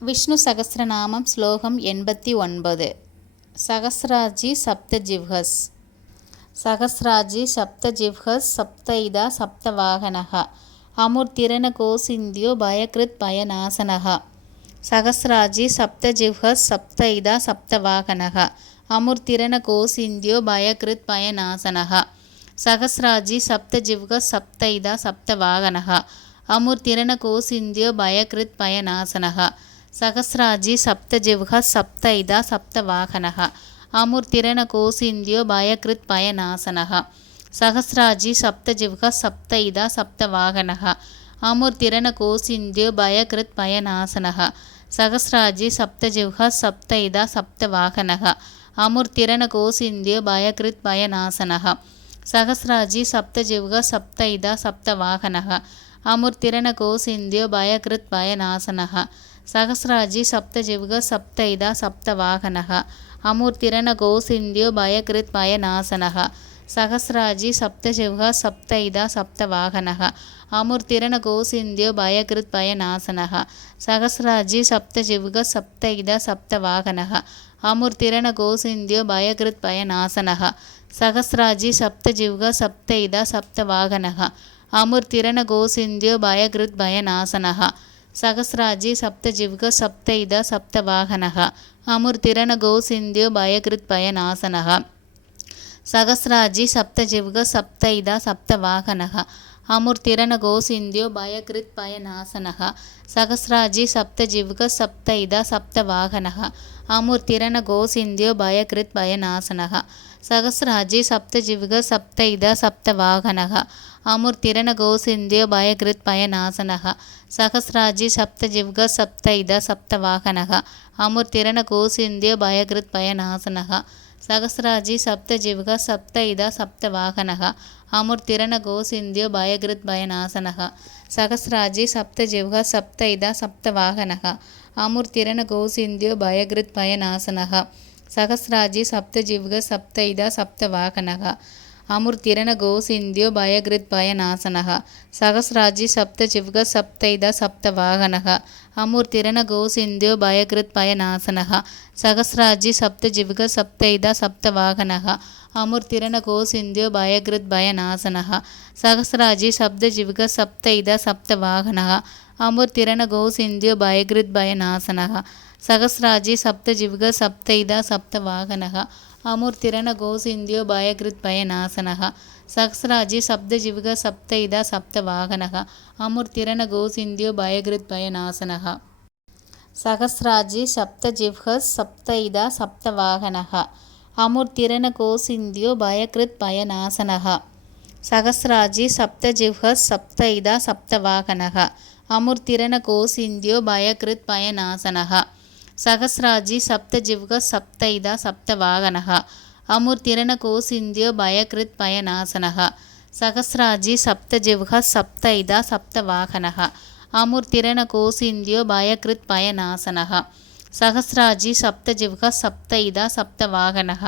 விஷ்ணு சகசிரநாமம் ஸ்லோகம் எண்பத்தி ஒன்பது. சகஸ்ராஜி சப்தஜிவ்ஹஸ். சகஸ்ராஜி சப்தஜிவ்ஹஸ் சப்தைதா சப்தவாகனகா அமுர்திரண கோசிந்தியோ பயக்ருத் பயநாசனः சகஸ்ராஜி சப்தஜிவ்ஹஸ் சப்தைதா சப்தவாகனகா அமுர்திரண கோசிந்தியோ பயக்ருத் பயநாசனः சகஸ்ராஜி சப்தஜிவ்ஹஸ் சப்தைதா சப்தவாகனகா அமுர்திரண கோசிந்தியோ பயக்ருத் సహస్రాజి సప్తజిహ్వ సప్తైద సప్తవాహన అమూర్తిరణ కోసింద్యో భయకృత్ భయనాశన సహస్రాజి సప్తజిహ్వ సప్తైద సప్తవాహన అమూర్తిరణ కోసింద్యో భయకృత్ భయనాశన సహస్రాజి సప్తజిహ్వ సప్తైద సప్తవాహన అమూర్తిరణ కోసింద్యో భయకృత్ భయనాశన సహస్రాజి సప్తజిహ్వ సప్తైద సప్తవాహన అమూర్తిరణ కోసింద్యో భయకృత్ భయనాశన ಸಹಸ್ರಾಜಿ ಸಪ್ತಜಿವ್ಗ ಸಪ್ತೈದ ಸಪ್ತವಾಹನಃ ಅಮೂರ್ತಿರಣ ಗೋಸಿಂದ್ಯೋ ಭಯಕೃತ್ಮಯ ನಾಸನಃ ಸಹಸ್ರಾಜಿ ಸಪ್ತಜಿವ್ಗ ಸಪ್ತೈದ ಸಪ್ತವಾಹನಃ ಅಮೂರ್ತಿರಣ ಗೋಸಿಂದ್ಯೋ ಭಯಕೃತ್ಮಯ ನಾಸನಃ ಸಹಸ್ರಾಜಿ ಸಪ್ತಜಿವ್ಗ ಸಪ್ತೈದ ಸಪ್ತವಾಹನಃ ಅಮೂರ್ತಿರಣ ಗೋಸಿಂದ್ಯೋ ಭಯಕೃತ್ಮಯ ನಾಸನಃ ಸಹಸ್ರಾಜಿ ಸಪ್ತಜಿವ್ಗ ಸಪ್ತೈದ ಸಪ್ತವಾಹನಃ ಅಮೂರ್ತಿರಣ ಗೋಸಿಂದ್ಯೋ ಭಯಕೃತ್ಮಯ ನಾಸನಃ ಸಹಸ್ರಾಜಿ ಸಪ್ತಜಿವ್ಗ ಸಪ್ತೈದ ಸಪ್ತವಾಹನಃ ಅಮೂರ್ತಿರಣಗೋಸಿಂದ್ಯೋ ಭಯಕೃತ್ಭಯನಾಸನಃ ಸಹಸ್ರಾಜಿ ಸಪ್ತಜಿವ್ಗ ಸಪ್ತೈದ ಸಪ್ತವಾಹನಃ ಅಮೂರ್ತಿರಣಗೋಸಿಂದ್ಯೋ ಭಯಕೃತ್ಭಯನಾಸನಃ ಸಹಸ್ರಾಜಿ ಸಪ್ತಜಿವ್ಗ ಸಪ್ತೈದ ಸಪ್ತವಾಹನಃ ಆಮೂರ್ತಿರನ ಗೋಸಿಂದ್ಯೋ ಭಯಕೃತ್ ಭಯನಾಶನಃ ಸಹಸ್ರಾಜಿ ಸಪ್ತಜಿವಿಗ ಸಪ್ತೈದ ಸಪ್ತವಾಹನಃ ಆಮೂರ್ತಿರನ ಗೋಸಿಂದ್ಯೋ ಭಯಕೃತ್ ಭಯನಾಶನಃ ಸಹಸ್ರಾಜಿ ಸಪ್ತಜಿವಿಗ ಸಪ್ತೈದ ಸಪ್ತವಾಹನಃ ಆಮೂರ್ತಿರನ ಗೋಸಿಂದ್ಯೋ ಭಯಕೃತ್ ಭಯನಾಶನಃ ಸಹಸ್ರಾಜಿ ಸಪ್ತಜಿವಿಗ ಸಪ್ತೈದ ಸಪ್ತವಾಹನಃ ಆಮೂರ್ತಿರನ ಗೋಸಿಂದ್ಯೋ ಭಯಕೃತ್ ಭಯನಾಶನಃ ಸಹಸ್ರಾಜಿ ಸಪ್ತಜಿವಿಗ ಸಪ್ತೈದ ಸಪ್ತವಾಹನಃ பயநாசனः சகஸ்ராஜி சப்தஜிவ்ஹ சப்தைதா சப்தவாகனः அமுர்திரணகோசிந்தியோ பயக்ருத் பயநாசனः சகஸ்ராஜி சப்தஜிவ்ஹ சப்தைதா சப்தவாகனः அமுர்திரணகோசிந்தியோ பயக்ருத் பயநாசனः சகஸ்ராஜி சப்தஜிவ்ஹ சப்தைதா சப்தவாகனः அமுர்திரணகோசிந்தியோ பயக்ருத் பயநாசனः சகஸ்ராஜி சப்தஜிவ்ஹ சப்தைதா சப்தவாகனः அமுர்திரணகோசிந்தியோ பயக்ருத் பயநாசனः சகஸ்ராஜி சப்தஜிவ்க சப்தைதா சப்தவாகனः அமுர்திரணகோசிந்தியோ பயக்ருத் பயநாசனः சகஸ்ராஜி சப்தஜிவ்க சப்தைதா சப்தவாகனः அமுர்திரணகோசிந்தியோ பயக்ருத் பயநாசனः சகஸ்ராஜி சப்தஜிவ்க சப்தைதா சப்தவாகனः அமுர்திரணகோசிந்தியோ பயக்ருத் பயநாசனः சகஸ்ராஜி சப்தஜிவ்க சப்தைதா சப்தவாகனः அமுர்திரணகோசிந்தியோ பயக்ருத் பயநாசனः சகஸ்ராஜி சப்தஜிவ்க சப்தைத சப்தவாகனः அமுர்திரணகோசிந்தியோ பயக்ருத் பயநாசனः சகஸ்ராஜி சப்தஜிவ்க சப்தைத சப்தவாகனः அமுர்திரணகோசிந்தியோ பயக்ருத் பயநாசனः சகஸ்ராஜி சப்தஜிவ்க சப்தைத சப்தவாகனः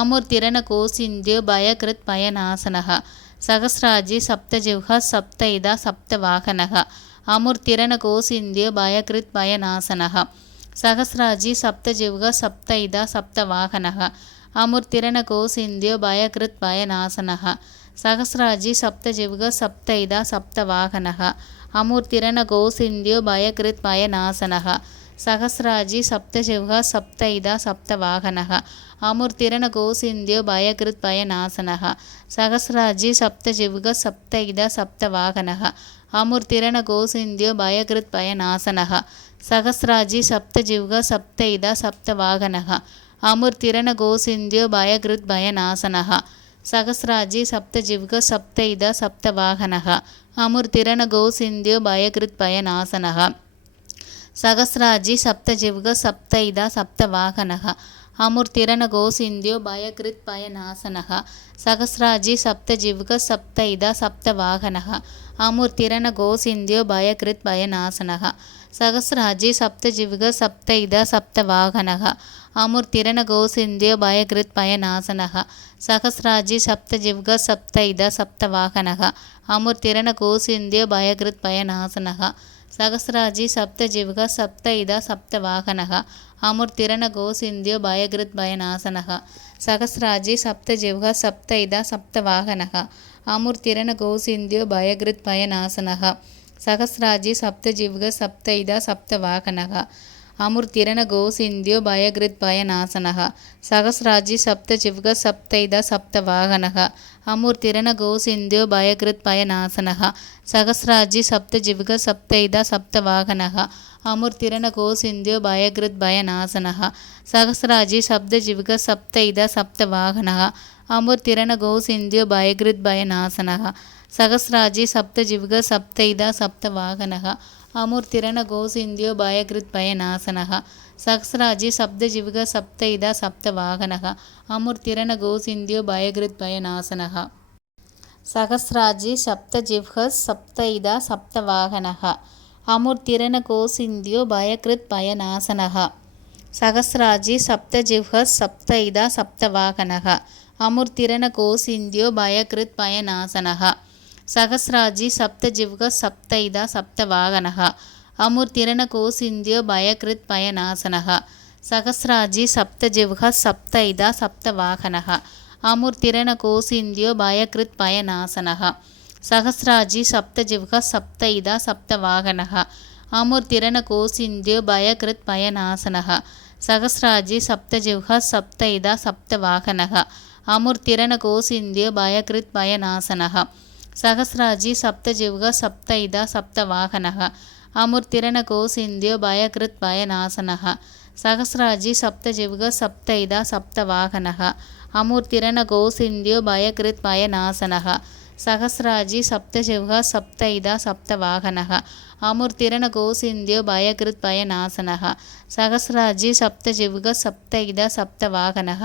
அமுர்திரணகோசிந்தியோ பயக்ருத் பயநாசனः சகஸ்ராஜி சப்தஜிவ்க சப்தைத சப்தவாகனः அமுர்திரணகோசிந்தியோ பயக்ருத் பயநாசனः சகஸ்ராஜி சப்தஜிவ்க சப்தைத சப்தவாகனः அமுர்திரணகோசிந்தியோ பயக்ருத் பயநாசனः சகஸ்ராஜி சப்தஜிவ்க சப்தைத சப்தவாகனः அமுர்திரணகோசிந்தியோ பயக்ருத் பயநாசனः சகஸ்ராஜி சப்தஜிவ்க சப்தைத சப்தவாகனः அமுர்திரணகோசிந்தியோ பயக்ருத் பயநாசனः சகஸ்ராஜி சப்தஜிவ்க சப்தைத சப்தவாகனः அமுர்திரணகோசிந்தியோ பயக்ருத் பயநாசனः சகஸ்ராஜி சப்தஜிவ்க சப்தைத சப்தவாகனः அமுர்திரணகோசிந்தியோ பயக்ருத் பயநாசனः சகஸ்ராஜி சப்தஜிவ்க சப்தைத சப்தவாகனः அமுர்திரணகோசிந்தியோ பயக்ருத் பயநாசனः சகஸ்ராஜி சப்தஜிவ்க சப்தைத சப்தவாகனः அமுர்திரணகோசிந்தியோ பயக்ருத் பயநாசனः சகஸ்ராஜி சப்தஜிவ்க சப்தைத சப்தவாகனः அமுர்திரணகோசிந்தியோ பயக்ருத் பயநாசனः சகஸ்ராஜி சப்தஜிவ்க சப்தைத சப்தவாகனः அமுர்திரணகோசிந்தியோ பயக்ருத் பயநாசனः சகஸ்ராஜி சப்தஜிவ்ஹ சப்தைத சப்தவாகனः அமுர்திரணகோசிந்தியோ பயக்ருத் பயநாசனः சகஸ்ராஜி சப்தஜிவ்ஹ சப்தைத சப்தவாகனः அமுர்திரணகோசிந்தியோ பயக்ருத் பயநாசனः சகஸ்ராஜி சப்தஜிவ்க சப்தைத சப்தவாகனः அமுர்திரணகோசிந்தியோ பயக்ருத் பயநாசனः சகஸ்ராஜி சப்தஜிவ்க சப்தைத சப்தவாகனः அமுர்திரணகோசிந்தியோ பயக்ருத் பயநாசனः சகஸ்ராஜி சப்தஜிவ்க சப்தைத சப்தவாகனः அமுர்திரணகோசிந்தியோ பயக்ருத் பயநாசனः சகஸ்ராஜி சப்தஜிவ்க சப்தைத சப்தவாகனः அமுர்திரணகோசிந்தியோ பயக்ருத் பயநாசனः சகஸ்ராஜி சப்தஜிவ்க சப்தைத சப்தவாகனः அமுர்திரணகோசிந்தியோ பயக்ருத் பயநாசனः சகஸ்ராஜி சப்தஜிவ்க சப்தைத சப்தவாகனः அமுர்திரணகோசிந்தியோ பயக்ருத் பயநாசனः சகஸ்ராஜி சப்தஜிவ்க சப்தைத சப்தவாகனः அமுர்திரணகோசிந்தியோ பயக்ருத் பயநாசனः சகஸ்ராஜி சப்தஜிவ்க சப்தைத சப்தவாகனः அமுர்திரணகோசிந்தியோ பயக்ருத் பயநாசனः சகஸ்ராஜி சப்தஜிவ்க சப்தைத சப்தவாகனः அமுர்திரணகோசிந்தியோ பயக்ருத் பயநாசனः சகஸ்ராஜி சப்தஜிவ்க சப்தைத சப்தவாகனः அமுர்திரணகோசிந்தியோ பயக்ருத் பயநாசனः சகஸ்ராஜி சப்தஜிவ்க சப்தைத சப்தவாகனः அமுர்திரணகோசிந்தியோ பயக்ருத் பயநாசனः சகஸ்ராஜி சப்தஜிவ்க சப்தைத சப்தவாகனः அமுர்திரணகோசிந்தியோ பயக்ருத் பயநாசனः சகஸ்ராஜி சப்தஜிவ்க சப்தைத சப்தவாகனः அமுர்திரணகோசிந்தியோ பயக்ருத் பயநாசனः சகஸ்ராஜி சப்தஜிவ்க சப்தைத சப்தவாகனः அமுர்திரணகோசிந்தியோ பயக்ருத் సహస్రాజి సప్తజివ్గ సప్తైద సప్తవాహనః అమూర్తిరణ కోసింద్యో భయకృత్ భయనాశనః సహస్రాజి సప్తజివ్హ సప్తైద సప్తవాహనః అమూర్తిరణ కోసింద్యో భయకృత్ భయనాశనః సహస్రాజి సప్తజివ్హ సప్తైద సప్తవాహనః అమూర్తిరణ కోసింద్యో భయకృత్ భయనాశనః సహస్రాజి సప్తజివ్హ సప్తైద సప్తవాహనః అమూర్తిరణ కోసింద్యో భయకృత్ భయనాశనః ಸಹಸ್ರಾಜಿ ಸಪ್ತಜಿವ್ಗ ಸಪ್ತೈದ ಸಪ್ತವಾಹನಃ ಅಮೂರ್ತಿರಣ ಕೋಸಿಂದ್ಯೋ ಭಯಕೃತ್ ಭಯನಾಶನಃ ಸಹಸ್ರಾಜಿ ಸಪ್ತಜಿವ್ಗ ಸಪ್ತೈದ ಸಪ್ತವಾಹನಃ ಅಮೂರ್ತಿರಣ ಕೋಸಿಂದ್ಯೋ ಭಯಕೃತ್ ಭಯನಾಶನಃ ಸಹಸ್ರಾಜಿ ಸಪ್ತಜಿವ್ಗ ಸಪ್ತೈದ ಸಪ್ತವಾಹನಃ ಅಮೂರ್ತಿರಣ ಕೋಸಿಂದ್ಯೋ ಭಯಕೃತ್ ಭಯನಾಶನಃ ಸಹಸ್ರಾಜಿ ಸಪ್ತಜಿವ್ಗ ಸಪ್ತೈದ ಸಪ್ತವಾಹನಃ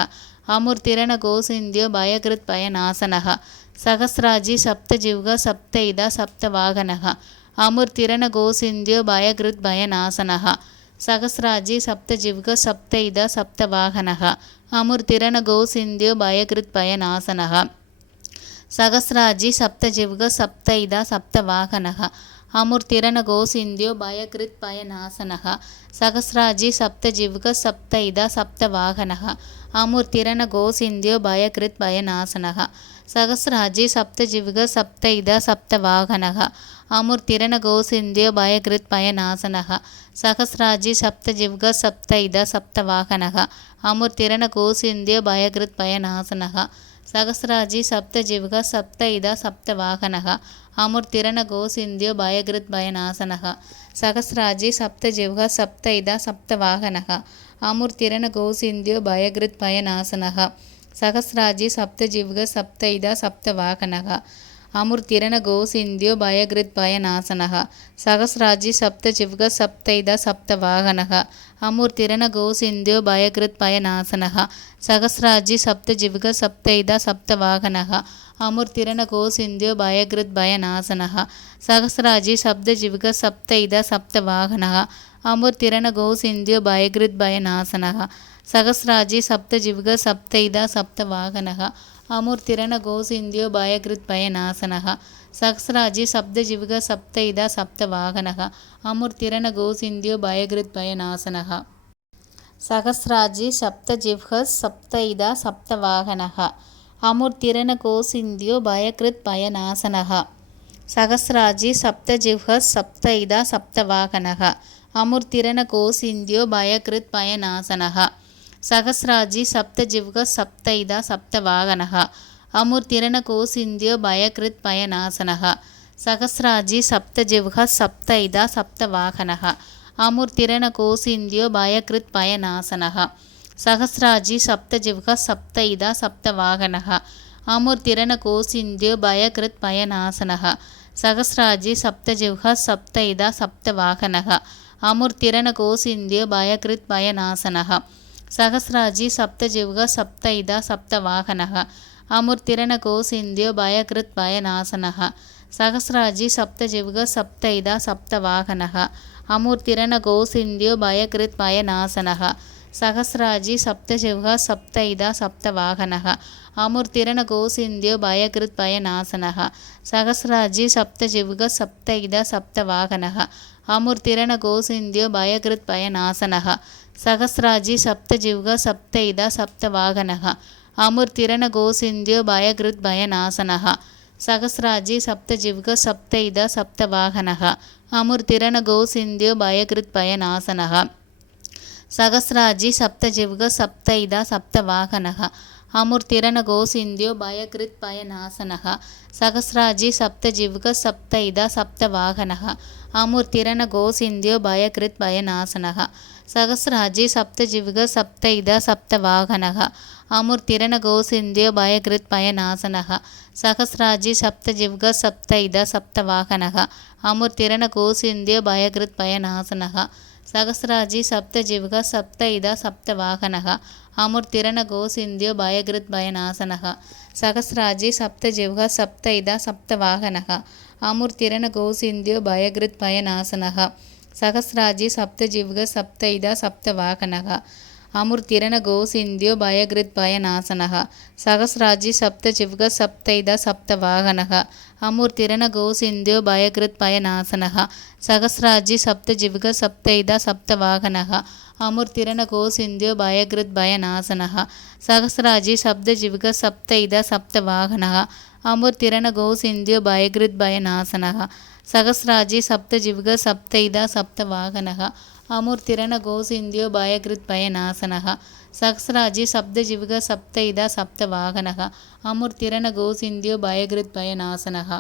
ಅಮೂರ್ತಿರಣ ಕೋಸಿಂದ್ಯೋ ಭಯಕೃತ್ ಭಯನಾಶನಃ ಸಹಸ್ರಾಜಿ ಸಪ್ತಜಿವ್ಗ ಸಪ್ತೈದ ಸಪ್ತವಾಹನಃ ಅಮೂರ್ತಿರಣ ಗೋಸಿಂದ್ಯೋ ಭಯಗೃತ್ ಭಯನಾಸನಃ ಸಹಸ್ರಾಜಿ ಸಪ್ತಜಿವ್ಗ ಸಪ್ತೈದ ಸಪ್ತವಾಹನಃ ಅಮೂರ್ತಿರಣ ಗೋಸಿಂದ್ಯೋ ಭಯಗೃತ್ ಭಯನಾಸನಃ ಸಹಸ್ರಾಜಿ ಸಪ್ತಜಿವ್ಗ ಸಪ್ತೈದ ಸಪ್ತವಾಹನಃ ಅಮೂರ್ತಿರಣ ಗೋಸಿಂದ್ಯೋ ಭಯಕೃತ್ ಭಯನಾಸನಃ ಸಹಸ್ರಾಜಿ ಸಪ್ತಜಿವ್ಗ ಸಪ್ತೈದ ಸಪ್ತವಾಹನಃ ಅಮೂರ್ತಿರಣ ಗೋಸಿಂದ್ಯೋ ಭಯಕೃತ್ ಭಯನಾಸನಃ ಸಹಸ್ರಾಜಿ ಸಪ್ತಜಿವಿಗ ಸಪ್ತೈದ ಸಪ್ತವಾಹನಃ ಅಮೂರ್ತಿರನ ಗೋಸಿಂದ್ಯ ಭಯಗೃತ್ ಭಯನಾಶನಃ ಸಹಸ್ರಾಜಿ ಸಪ್ತಜಿವಿಗ ಸಪ್ತೈದ ಸಪ್ತವಾಹನಃ ಅಮೂರ್ತಿರನ ಗೋಸಿಂದ್ಯ ಭಯಗೃತ್ ಭಯನಾಶನಃ ಸಹಸ್ರಾಜಿ ಸಪ್ತಜಿವಿಗ ಸಪ್ತೈದ ಸಪ್ತವಾಹನಃ ಅಮೂರ್ತಿರನ ಗೋಸಿಂದ್ಯ ಭಯಗೃತ್ ಭಯನಾಶನಃ ಸಹಸ್ರಾಜಿ ಸಪ್ತಜಿವಿಗ ಸಪ್ತೈದ ಸಪ್ತವಾಹನಃ ಅಮೂರ್ತಿರನ ಗೋಸಿಂದ್ಯೋ ಭಯಗೃತ್ ಭಯನಾಶನಃ సహస్రాజి సప్తజివ్గ సప్తైద సప్తవాహనః అమృతిరణ గోసింద్యో భయగృద్భయ నాశనః సహస్రాజి సప్తజివ్గ సప్తైద సప్తవాహనః అమూర్తిరణ గోసింద్యో భయగృద్భయ నాశనః సహస్రాజి సప్తజివ్గ సప్తైద సప్తవాహనః అమూర్తిరణ గోసింద్యో భయగృద్భయ నాశనః సహస్రాజి సప్తజివ్గ సప్తైద సప్తవాహనః అమూర్తిరణ గోసింద్యో భయగృద్భయ నాశనః ಸಹಸ್ರಾಜಿ ಸಪ್ತಜಿವಿಗ ಸಪ್ತೈದ ಸಪ್ತವಾಹನಃ ಅಮೂರ್ತಿರಣ ಗೋಸಿಂದ್ಯೋ ಭಯಕೃತ್ ಭಯನಾಸನಃ ಸಹಸ್ರಾಜಿ ಸಪ್ತಜಿವಿಗ ಸಪ್ತೈದ ಸಪ್ತವಾಹನಃ ಅಮೂರ್ತಿರಣ ಗೋಸಿಂದ್ಯೋ ಭಯಕೃತ್ ಭಯನಾಸನಃ ಸಹಸ್ರಾಜಿ ಸಪ್ತಜಿಹ್ವ ಸಪ್ತೈದ ಸಪ್ತವಾಹನಃ ಅಮೂರ್ತಿರಣ ಗೋಸಿಂದ್ಯೋ ಭಯಕೃತ್ ಭಯನಾಸನಃ ಸಹಸ್ರಾಜಿ ಸಪ್ತಜಿಹ್ವ ಸಪ್ತೈದ ಸಪ್ತವಾಹನಃ ಅಮೂರ್ತಿರಣ ಗೋಸಿಂದ್ಯೋ ಭಯಕೃತ್ ಭಯನಾಸನಃ సహస్రాజి సప్తజివ్గ సప్తైద సప్తవాహనః అమూర్తిరణ కోసింద్యో భయకృత్ భయనాశనః సహస్రాజి సప్తజివ్హ సప్తైద సప్తవాహనః అమూర్తిరణ కోసింద్యో భయకృత్ భయనాశనః సహస్రాజి సప్తజివ్హ సప్తైద సప్తవాహనః అమూర్తిరణ కోసింద్యో భయకృత్ భయనాశనః సహస్రాజి సప్తజివ్హ సప్తైద సప్తవాహనః అమూర్తిరణ కోసింద్యో భయకృత్ భయనాశనః ಸಹಸ್ರಾಜಿ ಸಪ್ತಜಿವ್ಗ ಸಪ್ತೈದ ಸಪ್ತವಾಹನಃ ಅಮೂರ್ತಿರಣ ಕೋಸಿಂದ್ಯೋ ಭಯಕೃತ್ ಭಯನಾಶನಃ ಸಹಸ್ರಾಜಿ ಸಪ್ತಜಿವ್ಗ ಸಪ್ತೈದ ಸಪ್ತವಾಹನಃ ಅಮೂರ್ತಿರಣ ಕೋಸಿಂದ್ಯೋ ಭಯಕೃತ್ ಭಯನಾಶನಃ సహస్రాజి సప్తశివ సప్తైద సప్తవాహన అమూర్తిరణ గోసింద్యో భయకృత్ భయనాశన సహస్రాజి సప్తశివ సప్తైద సప్తవాహన అమూర్తిరణ గోసింద్యో భయకృత్ భయనాశన సహస్రాజి సప్తజివ్గ సప్తైద సప్తవాహన అమూర్తిరణ గోసింద్యో భయకృత్ భయనాశన సహస్రాజి సప్తజివ్గ సప్తైద సప్తవాహన అమూర్తిరణ గోసింద్యో భయకృత్ భయనాశన ಸಹಸ್ರಾಜಿ ಸಪ್ತಜಿವ್ಗ ಸಪ್ತೈದ ಸಪ್ತವಾಹನಃ ಅಮೂರ್ತಿರನ ಗೋಸಿಂದ್ಯೋ ಭಯಕೃತ್ ಭಯನಾಸನಃ ಸಹಸ್ರಾಜಿ ಸಪ್ತಜಿವ್ಗ ಸಪ್ತೈದ ಸಪ್ತವಾಹನಃ ಅಮೂರ್ತಿರನ ಗೋಸಿಂದ್ಯೋ ಭಯಕೃತ್ ಭಯನಾಸನಃ ಸಹಸ್ರಾಜಿ ಸಪ್ತಜಿವ್ಗ ಸಪ್ತೈದ ಸಪ್ತವಾಹನಃ ಅಮೂರ್ತಿರನ ಗೋಸಿಂದ್ಯೋ ಭಯಕೃತ್ ಭಯನಾಸನಃ ಸಹಸ್ರಾಜಿ ಸಪ್ತಜಿವ್ಗ ಸಪ್ತೈದ ಸಪ್ತವಾಹನಃ ಅಮೂರ್ತಿರನ ಗೋಸಿಂದ್ಯೋ ಭಯಕೃತ್ ಭಯನಾಸನಃ సహస్రాజి సప్తజీవుగ సప్త ఇద సప్తవాహన అమూర్తిరణ గోసింద్యో భయగృద్ భయనాశన సహస్రాజి సప్తజీవుగ సప్త ఇద సప్తవాహన అమూర్తిరణ గోసింద్యో భయగృద్ భయనాశన సహస్రాజి సప్తజీవుగ సప్త ఇద సప్తవాహన అమృతిరణ గోసింద్యో భయగృద్భయ నాశన సహస్రాజి సప్త చివుగ సప్తైద సప్త వాహన అమృతిరణ గోసింద్యో భయగృద్భయ నాశన సహస్రాజి సప్త జివుగ సప్తైద సప్త వాహన అమృతిరణ కోసింద్యో భయగృద్భయ నాశన సహస్రాజి సప్త జివుగ సప్తైద సప్త వాహన అమృతిరణ గోసింద్యో భయగృద్భయ నాశన సహస్రాజి సప్త జివుగ సప్తైద సప్త వాహన ಅಮೂರ್ತಿರನ ಗೋಸಿಂದ್ಯೋ ಭಯಕೃತ್ ಭಯನಾಶನಃ ಸಹಸ್ರಾಜಿ ಸಪ್ತಜಿವಿಗ ಸಪ್ತೈದ ಸಪ್ತವಾಹನಃ ಅಮೂರ್ತಿರನ ಗೋಸಿಂದ್ಯೋ ಭಯಕೃತ್ ಭಯನಾಶನಃ